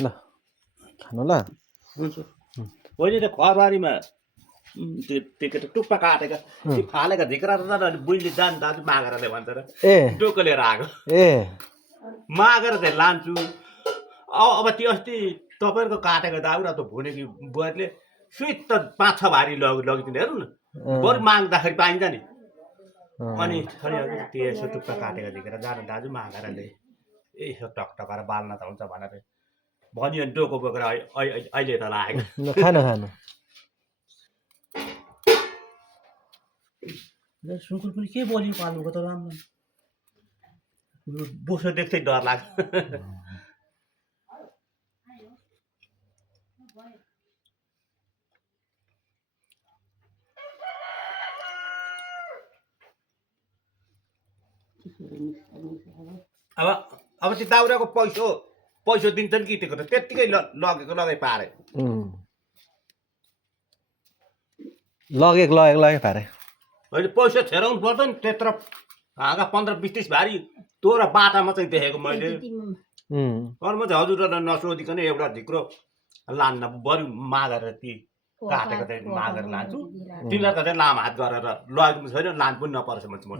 ल खानु ल हुन्छ होइन त्यो घरबारीमा त्यो टुप्पा काटेका ती फालेका झिक्रा त बुइले जान दाजु मागेर ल्याए भन्छ र ए डोको लिएर आएको ए मागेर चाहिँ लान्छु अब त्यो अस्ति तपाईँहरूको काटेको दाउरा त भुनेकी बुहारीले सुइत्त 5-6 भारी लगिदिने हेर्नु न बरु माग्दाखेरि पाइन्छ नि अनि खै हजुर त्यो यसो टुप्पा काटेको झिकेर जान दाजु मागेर ल्याए यसो टकटकाएर बाल्न त हुन्छ भनेर भनियो भने डोको बोकेर अहिले त लागेको ल खानु खानु सुँगुर पनि के बोल्यो पाल्नुको त राम्रो बोसो देख्दै डर लाग्छ अब त्यो दाउराको पैसो दिन्छन् कि त्यो त्यत्तिकै लगेको लगाइ पारे लगेको पारे होइन पैसा छेराउनु पर्छ नि त्यत्रो हाँगा 15-20 भारी तँ र बाटामा चाहिँ देखेको मैले कर्म चाहिँ हजुरलाई नसोधिकन एउटा झिक्रो लान्न बरु मागेर ती काटेको चाहिँ मागेर लान्छु तिनीहरूको चाहिँ लाम हात गरेर लगेको छैन लानु पनि नपरोस् भन्छ म